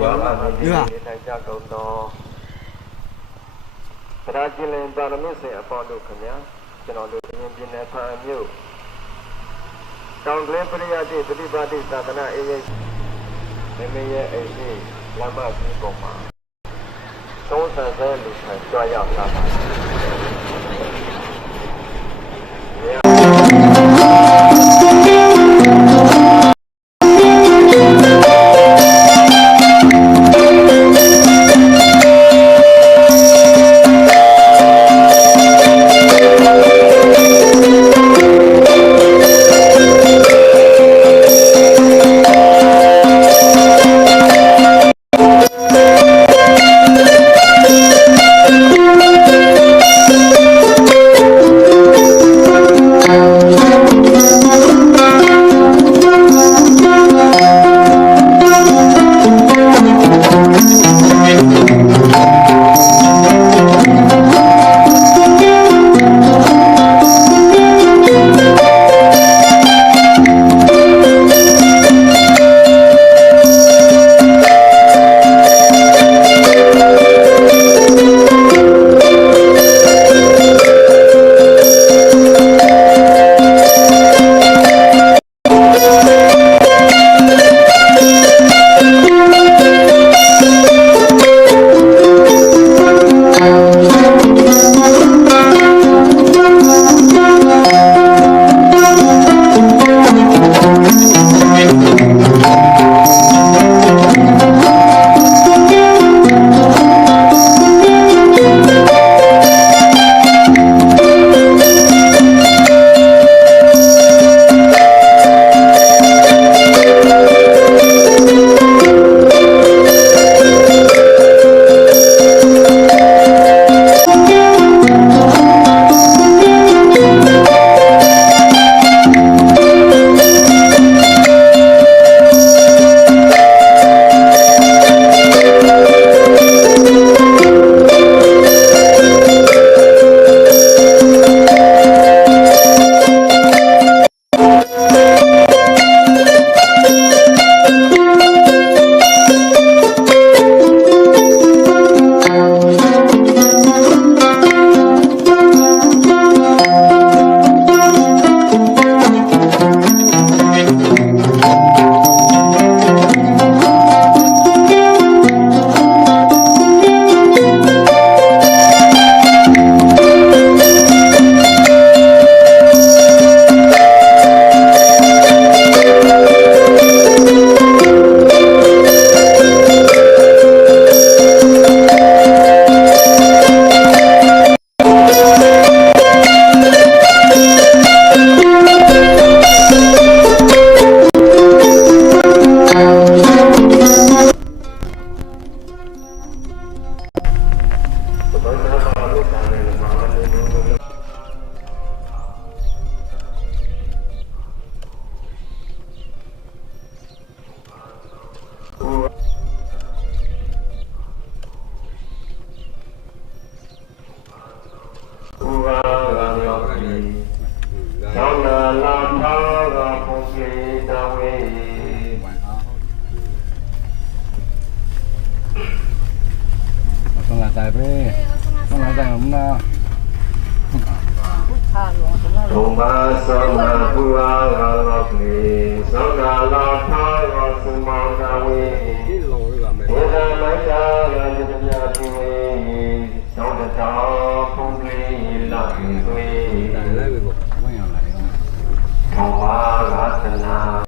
ဘာမှမသိနေထိုင်ကြကုန်သောပရာကျင်လင်ပါရမစ်စေအပေါင်းတို့ခင်ဗျာကျွန်တော်တို့ရင်ပြင်းတဲ့ဖာမြို့တောင်ကလေးပရိယတိပฏิပါတိသာသနာအေးရေးမမေရဲ့အိမ်ရှိလမ်းမကြီးပေါ်မှာသုံးဆန်ဆဲလူခံကြွားရောက်လာပါ Không là tài về Không là tài không nào ဒုမသောနာဘူရာကရောပြီသောနာလာထာကသုမောတဝေဝေဒမိုက်တာရတပြာတိဝေသောတတော်ဘုံကေလာပြီဝေ Không hiểu lại không ဘောဝါရတနာတရားသူသဘာဝဖြစ်စေဥစ္စာဤအာမဟံသောတာမတိသူတရားသူသဘာဝဖြစ်စေဥ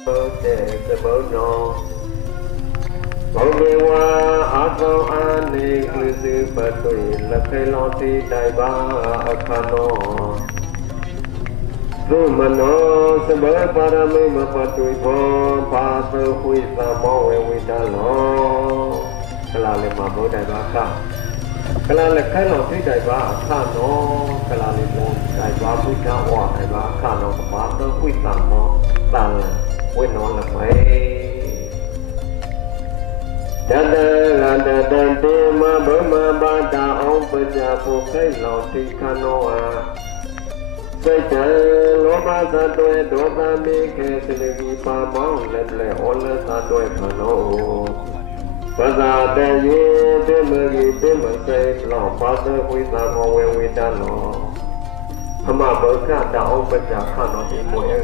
စာဤအာမဟံသောကအာသောကုန်စီဘာမှဘယ်တော့တော့လည်းပဲလေ။ဘာလဲတော့လဲ။ငါတော့ဒီဒီတရားတွေပါတော့တော့တော့တော့ဘာမှမဝေတဲ့ဒီလက်ချက်ကိုအနန္တဘုရားစေတနာပရစေတနာဘုရားစေတနာကကြမလားရပါကိနာစေတနာဘာဘလားဟောဘုတဲ့သမုဒ္ဒောဘုံမေဝါအာသောအာနေကုသိပတုယလက်ခေလောတိတိုင်ပါအခါနောသုမနောသမေပါရမေမပတုဘောပါသဝိသမောဝေဝိတလောကလာလေမဘုဒ္ဓဘာကကလာလေခဲလောတိတိုင်ပါအခါနောကလာလေဘောတိုင်ပါဘုရားဝါတိုင်ပါအခါနောပါသဝိသမောတန် ဝိနောလမေတတရတတတေမဘမဘာတာအောင်ပဇာပုခိလောတိခနောအာစိတ်တံလောဘသတ္တဝေဒေါသမိခေသလေကိပါမောင်းလက်လက်ဩလသတ္တဝေခနောပဇာတယေတေမဂိတေမစေလောပါသဝိသမောဝေဝိတနောခမဗုဒ္ဓတာအောင်ပဇာခနောတိမောယေ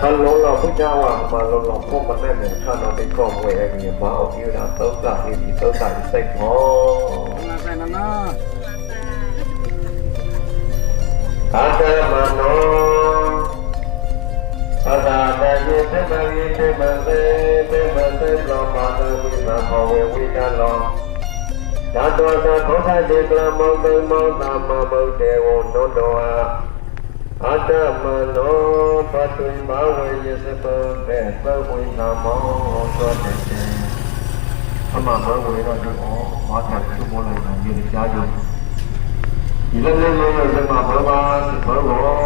ถ้าลงเราพุทธว่ามาลงเราพบกันแน่เนี่ยถ้าเราไปก่อมวยอะไรเนี่ยมาเอาอยู่นะเติมตาที่ดีเติมตาที่เซ็กหอ နာဆိုင်နာ อาจารย์มโนอาตาตาเยเทมะเยเทมะเสเทมะเสปลมาตวิสัมภเววิตาลอตาตัวตาโทษเดกลามองเตมองตามมาเบเตวโนโดอาอาตมโนปัตุ အတ္တမနောပတုမဝေယသတောတေသဝိနာမောသောတေအမှန်ဘဝေရတုဘာသာသူမောလိုက်တာမြေကြားကြဒီလိုမျိုးရဲ့သမဘဝသဘော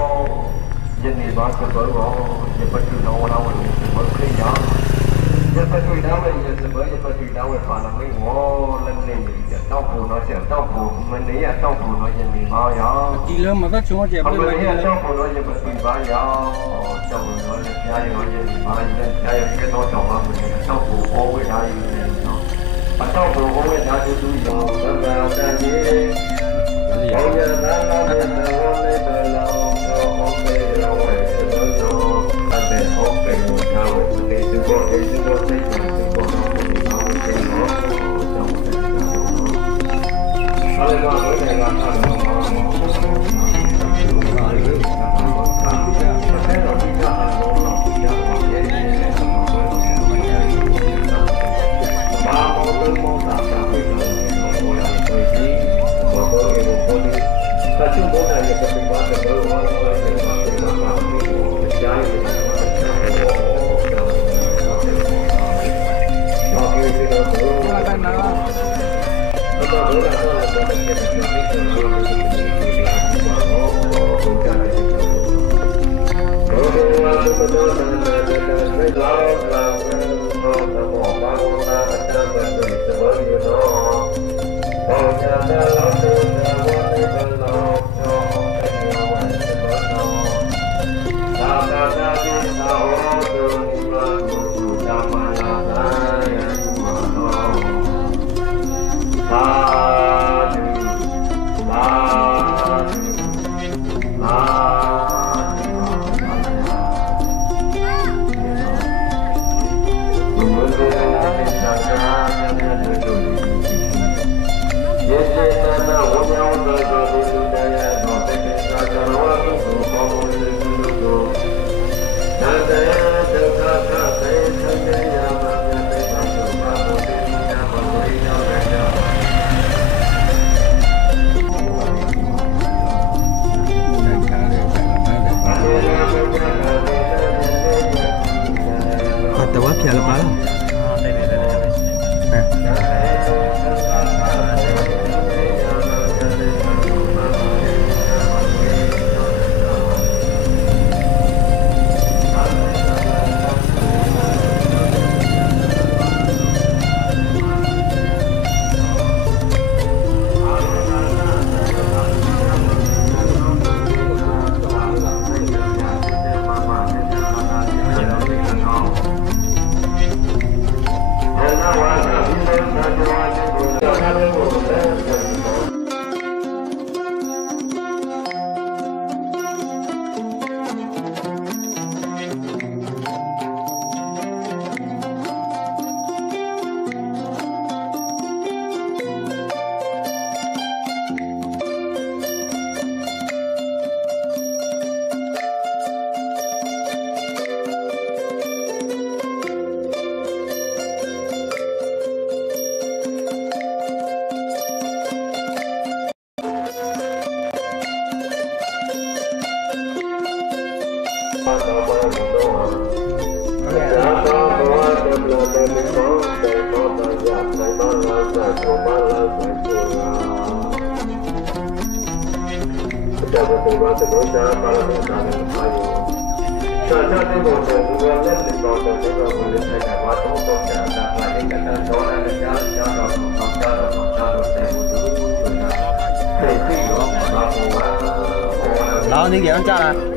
ယနေ့ဘာသဘောယပတုနောဝနာဝေသဘောခေယ ယပတုနာဝေယစဘယပတုနာဝေပါလမေဝလည်းလည်းတောက်ဖို့တော့ချက်တောက်ဖို့မနေရတောက်ဖို့တော့ယနေ့ပါရောဒီလိုမကချုံကျအပြမလိုက်နေရတယ်တောက်ဖို့တော့ယပတုပါရောတောက်ဖို့တော့လည်းကြားရောယနေ့ပါယကြားရောကတော့တောက်ပါမ ကြောင့်ဒီမှာသဘောတ